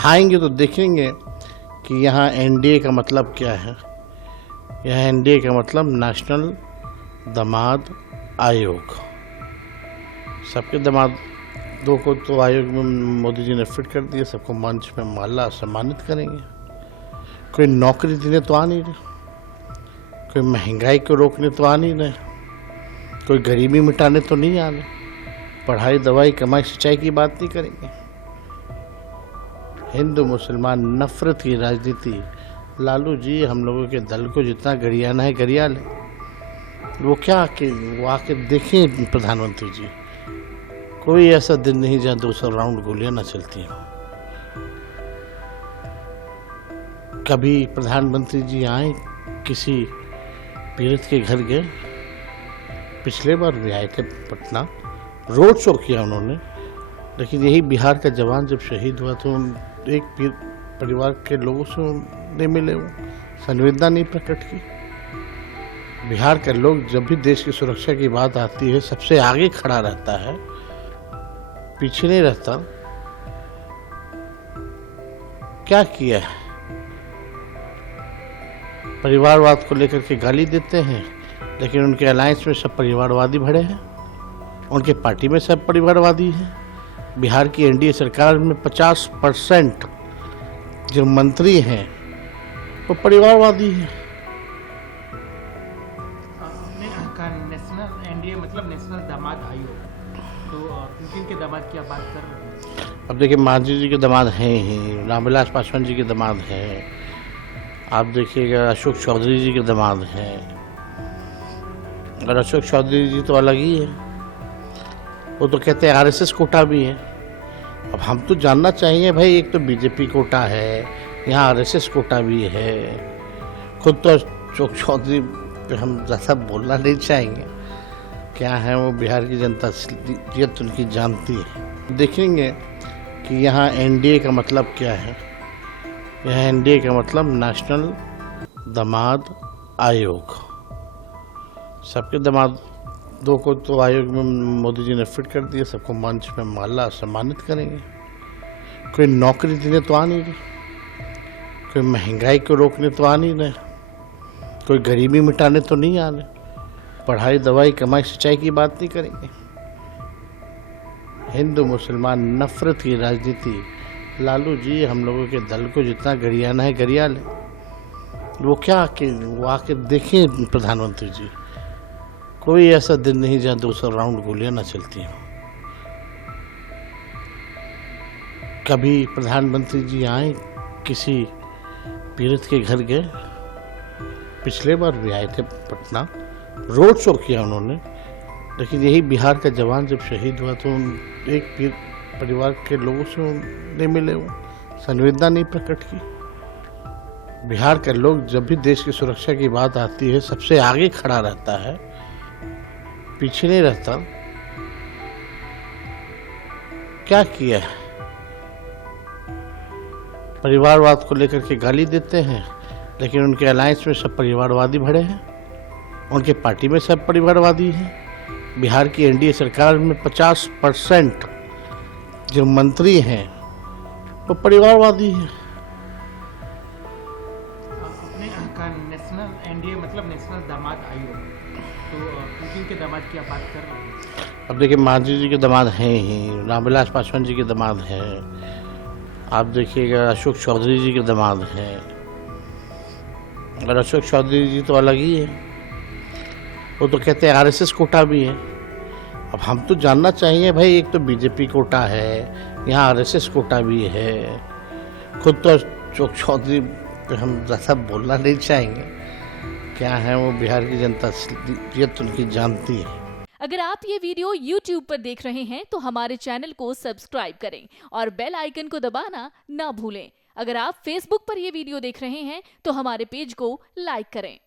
आएंगे तो देखेंगे कि यहाँ एनडीए का मतलब क्या है। यहाँ एनडीए का मतलब नेशनल दामाद आयोग। सबके दामादों को तो आयोग में मोदी जी ने फिट कर दिया, सबको मंच में माला सम्मानित करेंगे। कोई नौकरी देने तो आ नहीं रहे, कोई महंगाई को रोकने तो आ नहीं रहे, कोई गरीबी मिटाने तो नहीं आ रहे, पढ़ाई दवाई कमाई सिंचाई की बात नहीं करेंगे। हिंदू मुसलमान नफरत की राजनीति, लालू जी हम लोगों के दल को जितना गरियाना है गरिया ले। वो आके देखें प्रधानमंत्री जी, कोई ऐसा दिन नहीं जहाँ 200 राउंड गोलियां ना चलती हों। कभी प्रधानमंत्री जी आए किसी पीड़ित के घर गए, पिछले बार भी आए थे पटना, रोड शो किया उन्होंने, लेकिन यही बिहार का जवान जब शहीद हुआ तो एक परिवार के लोगों से नहीं मिले, वो संवेदना नहीं प्रकट की। बिहार का लोग जब भी देश की सुरक्षा की बात आती है सबसे आगे खड़ा रहता है, पीछे नहीं रहता। क्या किया है? परिवारवाद को लेकर के गाली देते हैं, लेकिन उनके अलायंस में सब परिवारवादी भरे हैं, उनके पार्टी में सब परिवारवादी हैं। बिहार की एनडीए सरकार में 50% जो मंत्री हैं वो परिवारवादी हैं। नेशनल एनडीए मतलब नेशनल दामाद आयोग, तो किन के दामाद की आप बात कर रहे हैं? अब देखिए, मांझी जी के दामाद हैं ही, रामविलास पासवान जी के दामाद हैं, आप देखिएगा अशोक चौधरी जी के दामाद हैं, और अशोक चौधरी जी तो अलग ही है, वो तो कहते हैं आरएसएस कोटा भी है। अब हम तो जानना चाहिए भाई, एक तो बीजेपी कोटा है, यहाँ आरएसएस कोटा भी है। खुद तो अशोक चौधरी पे हम ज़्यादा बोलना नहीं चाहेंगे, क्या है वो बिहार की जनता असलियत उनकी जानती है। देखेंगे कि यहाँ एनडीए का मतलब क्या है। यहाँ एनडीए का मतलब नेशनल दामाद आयोग। सबके दामादों को तो आयोग में मोदी जी ने फिट कर दिया, सबको मंच में माला सम्मानित करेंगे। कोई नौकरी देने तो आ नहीं रहे, कोई महंगाई को रोकने तो आ नहीं रहे, कोई गरीबी मिटाने तो नहीं आ रहे, पढ़ाई दवाई कमाई सिंचाई की बात नहीं करेंगे। हिंदू मुसलमान नफरत की राजनीति, लालू जी हम लोगों के दल को जितना गरियाना है गरिया ले। वो आके देखें प्रधानमंत्री जी, कोई ऐसा दिन नहीं जहाँ 200 राउंड गोलियां ना चलती हों। कभी प्रधानमंत्री जी आए किसी पीड़ित के घर गए, पिछले बार भी आए थे पटना, रोड शो किया उन्होंने, लेकिन यही बिहार का जवान जब शहीद हुआ तो एक परिवार के लोगों से नहीं मिले, वो संवेदना नहीं प्रकट की। बिहार का लोग जब भी देश की सुरक्षा की बात आती है सबसे आगे खड़ा रहता है, पीछे नहीं रहता। क्या किया है? परिवारवाद को लेकर के गाली देते हैं, लेकिन उनके अलायंस में सब परिवारवादी भरे हैं, उनके पार्टी में सब परिवारवादी हैं। बिहार की एनडीए सरकार में 50% जो मंत्री हैं वो परिवारवादी हैं। नेशनल एनडीए मतलब नेशनल दामाद आयोग, तो किन के दामाद की आप बात कर रहे हैं? अब देखिए, मांझी जी के दामाद हैं ही, रामविलास पासवान जी के दामाद हैं, आप देखिएगा अशोक चौधरी जी के दामाद हैं, और अशोक चौधरी जी तो अलग ही है, वो तो कहते हैं आरएसएस कोटा भी है। अब हम तो जानना चाहिए भाई, एक तो बीजेपी कोटा है, यहाँ आरएसएस कोटा भी है। खुद तो अशोक चौधरी पे हम ज़्यादा बोलना नहीं चाहेंगे, क्या है वो बिहार की जनता असलियत उनकी जानती है। अगर आप ये वीडियो YouTube पर देख रहे हैं तो हमारे चैनल को सब्सक्राइब करें और बेल आइकन को दबाना ना भूलें। अगर आप Facebook पर ये वीडियो देख रहे हैं तो हमारे पेज को लाइक करें।